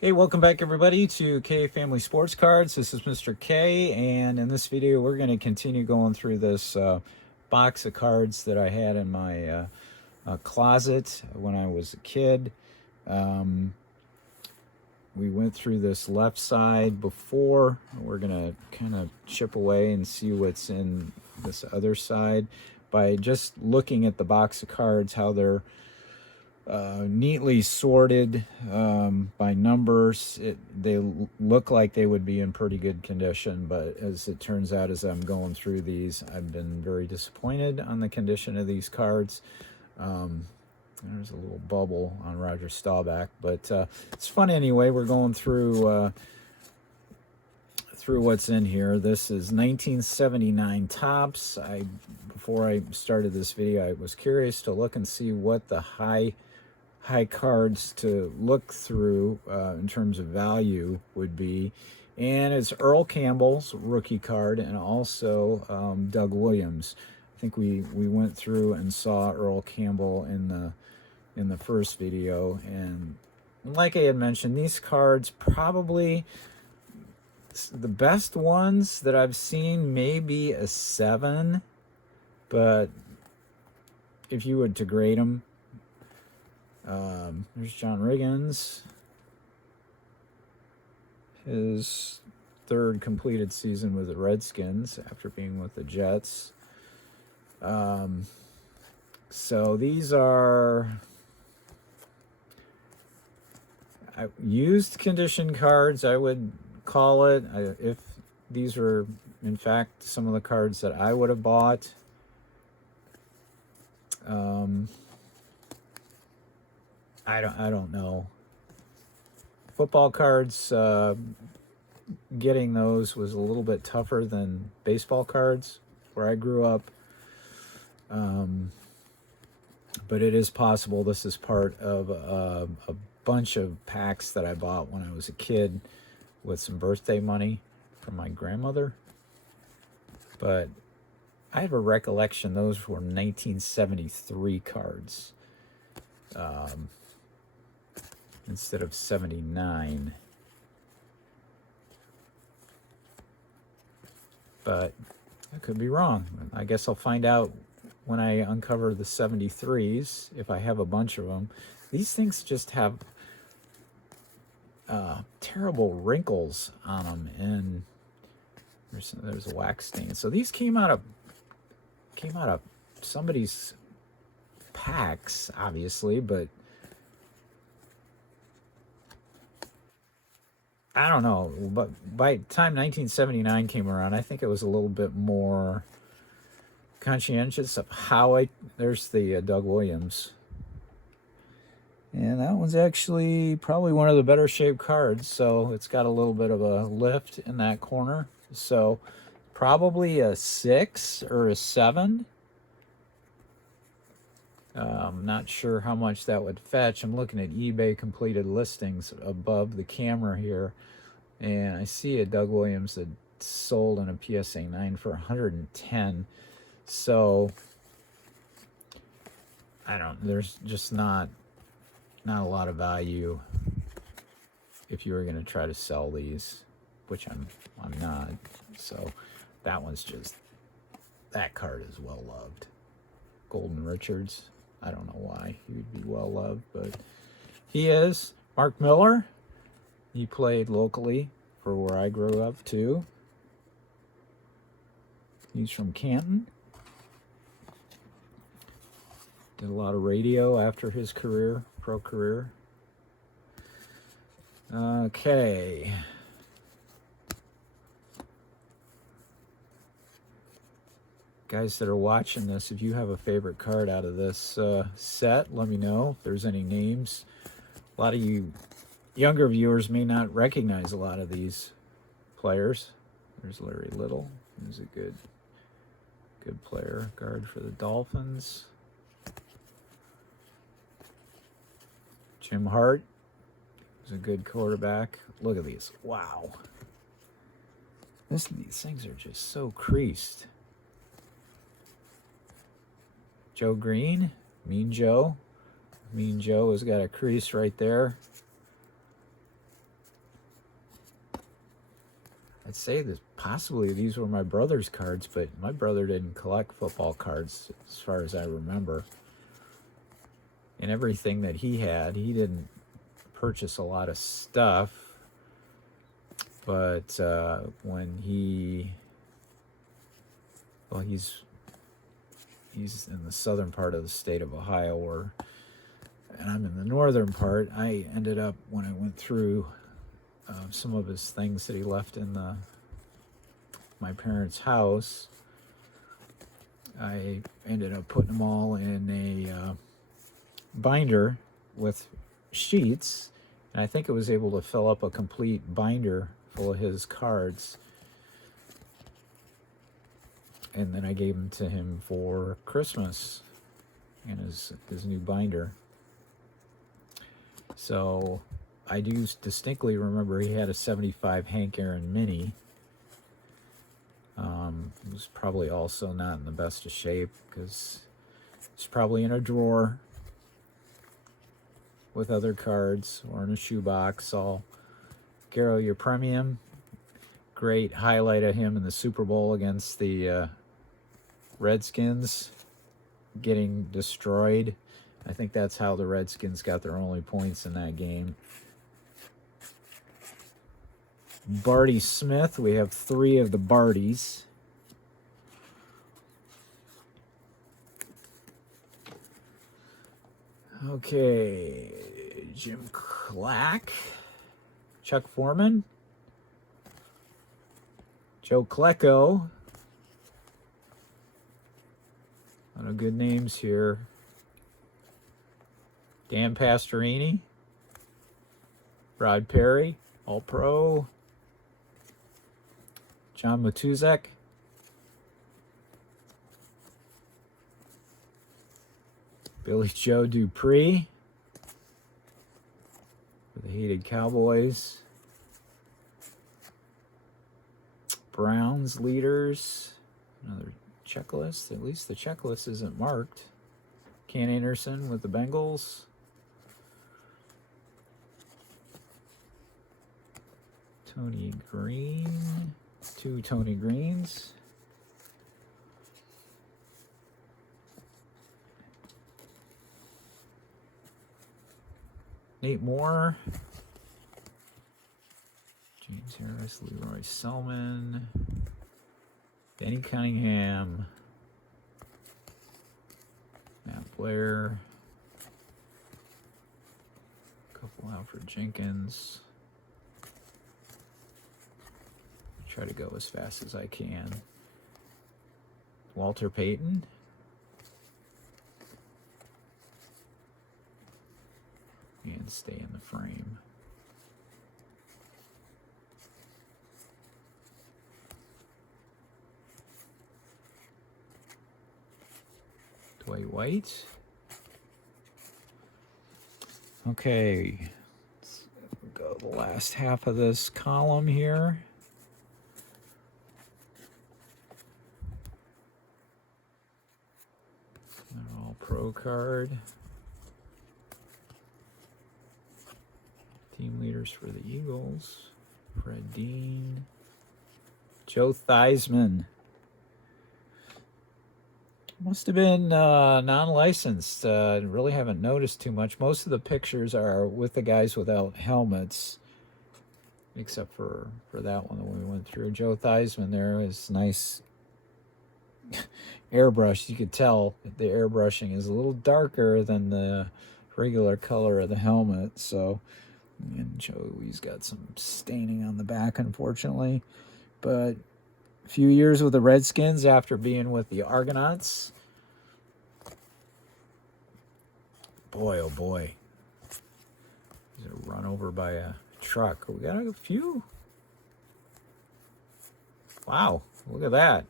Hey, welcome back everybody to K Family Sports Cards. This is Mr. K, and in this video we're going to continue going through this box of cards that I had in my closet when I was a kid. We went through this left side before. We're going to kind of chip away and see what's in this other side by just looking at the box of cards, how they're neatly sorted by numbers. They look like they would be in pretty good condition, but as it turns out, as I'm going through these, I've been very disappointed on the condition of these cards. There's a little bubble on Roger Staubach, but it's fun anyway. We're going through what's in here. This is 1979 Topps. Before I started this video, I was curious to look and see what the high cards to look through in terms of value would be, and it's Earl Campbell's rookie card and also Doug Williams. I think we went through and saw Earl Campbell in the first video, and like I had mentioned, these cards probably the best ones that I've seen may be a 7, but if you were to grade them, there's John Riggins, his third completed season with the Redskins after being with the Jets. So these are used condition cards, I would call it, if these were in fact some of the cards that I would have bought. I don't know. Football cards, getting those was a little bit tougher than baseball cards where I grew up. But it is possible this is part of a bunch of packs that I bought when I was a kid with some birthday money from my grandmother. But I have a recollection those were 1973 cards. Instead of 79. But I could be wrong. I guess I'll find out when I uncover the 73s, if I have a bunch of them. These things just have terrible wrinkles on them, and there's a wax stain. So these came out of somebody's packs, obviously, but I don't know, but by the time 1979 came around, I think it was a little bit more conscientious of how there's the Doug Williams. And that one's actually probably one of the better shaped cards, so it's got a little bit of a lift in that corner. So probably a 6 or a 7. I'm not sure how much that would fetch. I'm looking at eBay completed listings above the camera here, and I see a Doug Williams that sold in a PSA 9 for 110. So there's just not a lot of value if you were going to try to sell these, which I'm not. So that card is well loved. Golden Richards. I don't know why he would be well loved, but he is. Mark Miller, he played locally for where I grew up too. He's from Canton. Did a lot of radio after his pro career. Okay. Guys that are watching this, if you have a favorite card out of this set, let me know if there's any names. A lot of you younger viewers may not recognize a lot of these players. There's Larry Little. He's a good player. Guard for the Dolphins. Jim Hart is a good quarterback. Look at these. Wow. These things are just so creased. Joe Green, Mean Joe. Mean Joe has got a crease right there. I'd say that possibly these were my brother's cards, but my brother didn't collect football cards as far as I remember. And everything that he had, he didn't purchase a lot of stuff. But when he's in the southern part of the state of Ohio, and I'm in the northern part. I ended up, when I went through some of his things that he left in my parents' house, I ended up putting them all in a binder with sheets, and I think it was able to fill up a complete binder full of his cards. And then I gave them to him for Christmas in his new binder. So I do distinctly remember he had a 75 Hank Aaron Mini. It was probably also not in the best of shape because it's probably in a drawer with other cards or in a shoebox. All Garo, your premium. Great highlight of him in the Super Bowl against the Redskins, getting destroyed. I think that's how the Redskins got their only points in that game. Barty Smith. We have 3 of the Bartys. Okay. Jim Clack. Chuck Foreman. Joe Klecko. A lot of good names here. Dan Pastorini. Rod Perry. All-Pro. John Matuzek. Billy Joe Dupree. For the hated Cowboys. Browns leaders. Another checklist. At least the checklist isn't marked. Ken Anderson with the Bengals. Tony Green. 2 Tony Greens. Nate Moore. James Harris. Leroy Selman. Denny Cunningham. Matt Blair. A couple Alfred Jenkins. Try to go as fast as I can. Walter Payton. And stay in the frame. Dwight White. Okay, let's go to the last half of this column here. All-Pro card. Team leaders for the Eagles. Fred Dean. Joe Theismann. Must have been non-licensed. Really haven't noticed too much. Most of the pictures are with the guys without helmets, except for that one that we went through. Joe Theismann there is nice airbrush. You could tell the airbrushing is a little darker than the regular color of the helmet. So, and Joey's got some staining on the back, unfortunately. But a few years with the Redskins after being with the Argonauts. Boy, oh boy. He's run over by a truck. We got a few. Wow, look at that.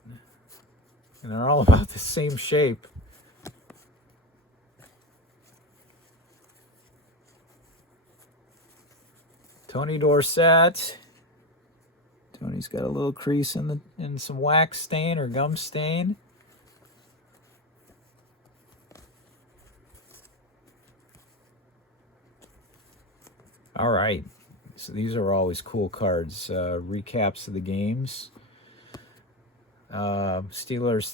And they're all about the same shape. Tony Dorsett. Tony's got a little crease in some wax stain or gum stain. All right. So these are always cool cards. Recaps of the games. Steelers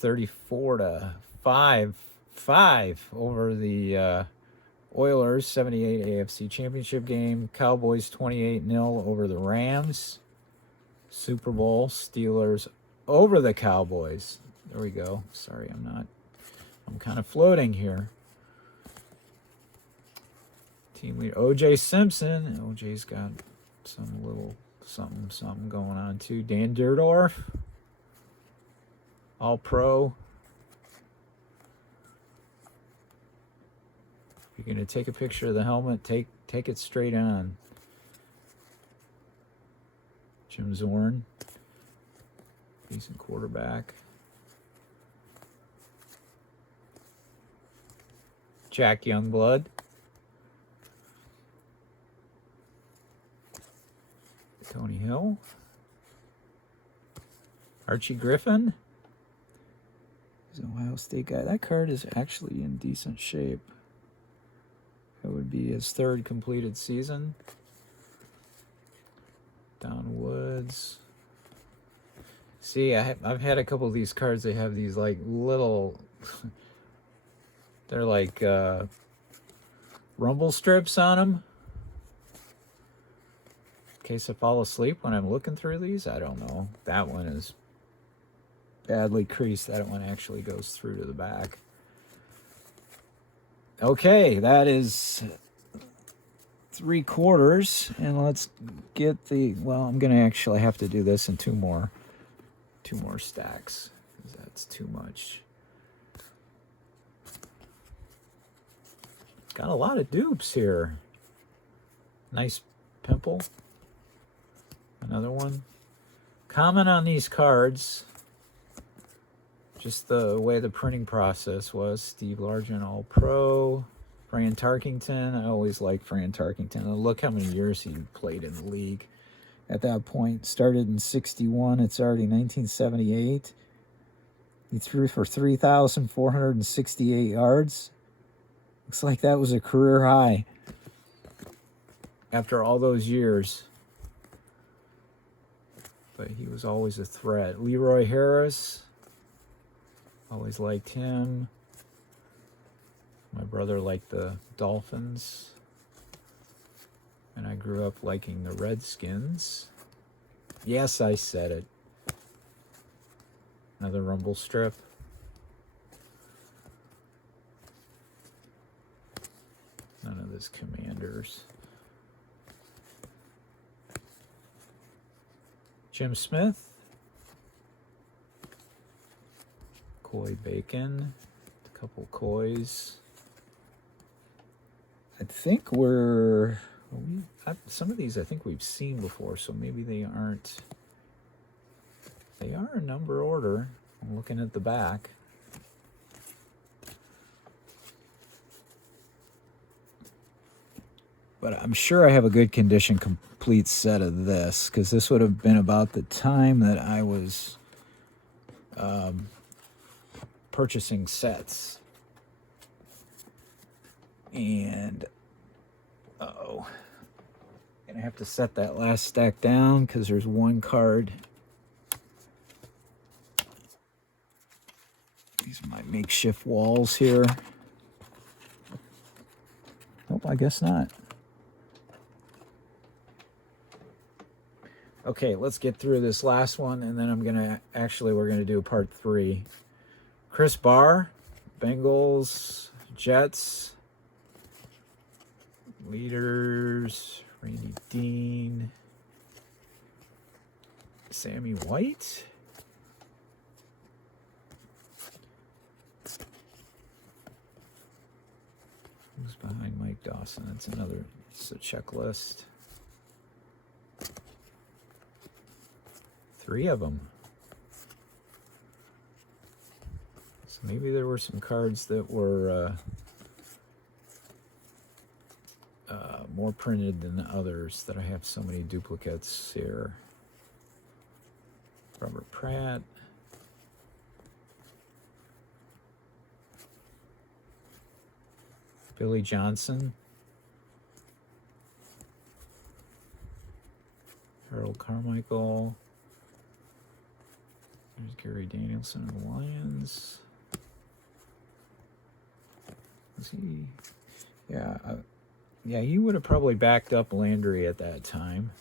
34-5 over the Oilers. 78 AFC Championship game. Cowboys 28-0 over the Rams. Super Bowl. Steelers over the Cowboys. There we go. Sorry, I'm kind of floating here. Team leader O.J. Simpson. O.J.'s got some little something going on too. Dan Dierdorf. All Pro. If you're going to take a picture of the helmet, take it straight on. Jim Zorn. Decent quarterback. Jack Youngblood. Tony Hill. Archie Griffin. He's an Ohio State guy. That card is actually in decent shape. That would be his third completed season. Don Woods. See, I've had a couple of these cards. They have these like little... they're like rumble strips on them. In case I fall asleep when I'm looking through these. I don't know. That one is badly creased. That one actually goes through to the back. Okay, that is 3/4. And let's get the... Well, I'm going to actually have to do this in two more stacks. Because that's too much. Got a lot of dupes here. Nice pimple. Another one. Comment on these cards. Just the way the printing process was. Steve Largent, All Pro. Fran Tarkington. I always liked Fran Tarkington. And look how many years he played in the league. At that point, started in 61. It's already 1978. He threw for 3,468 yards. Looks like that was a career high. After all those years. But he was always a threat. Leroy Harris. Always liked him. My brother liked the Dolphins. And I grew up liking the Redskins. Yes, I said it. Another rumble strip. None of this Commanders. Jim Smith. Coy Bacon. A couple Coys. I think some of these I think we've seen before, so maybe they aren't. They are in number order. I'm looking at the back. But I'm sure I have a good condition complete set of this, because this would have been about the time that I was purchasing sets. And, uh-oh. Gonna have to set that last stack down, because there's one card. These are my makeshift walls here. Nope, I guess not. Okay, let's get through this last one, and then we're gonna do part 3. Chris Barr, Bengals, Jets, Leaders, Randy Dean, Sammy White, who's behind Mike Dawson? It's a checklist. 3 of them. So maybe there were some cards that were more printed than others, that I have so many duplicates here. Robert Pratt. Billy Johnson. Harold Carmichael. There's Gary Danielson of the Lions. Was he? Yeah, yeah, he would have probably backed up Landry at that time.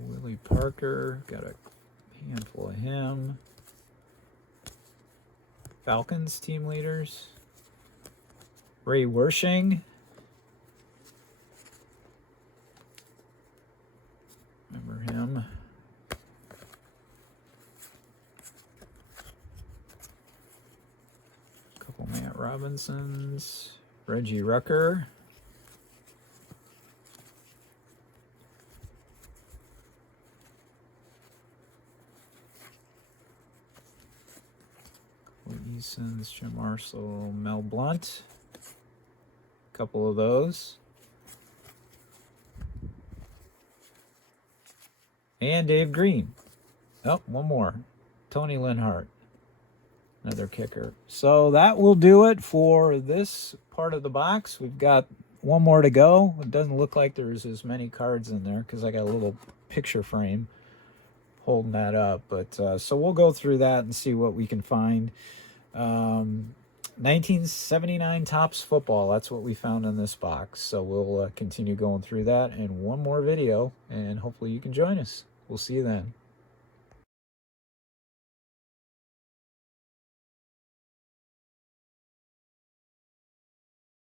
Willie Parker, got a handful of him. Falcons team leaders. Ray Wershing. Remember him. A couple Matt Robinsons. Reggie Rucker. Easons, Jim Marshall, Mel Blount. A couple of those. And Dave Green. Oh, one more. Tony Linhart. Another kicker. So that will do it for this part of the box. We've got one more to go. It doesn't look like there's as many cards in there because I got a little picture frame holding that up. But so we'll go through that and see what we can find. 1979 Topps football. That's what we found in this box. So we'll continue going through that in one more video, and hopefully you can join us. We'll see you then.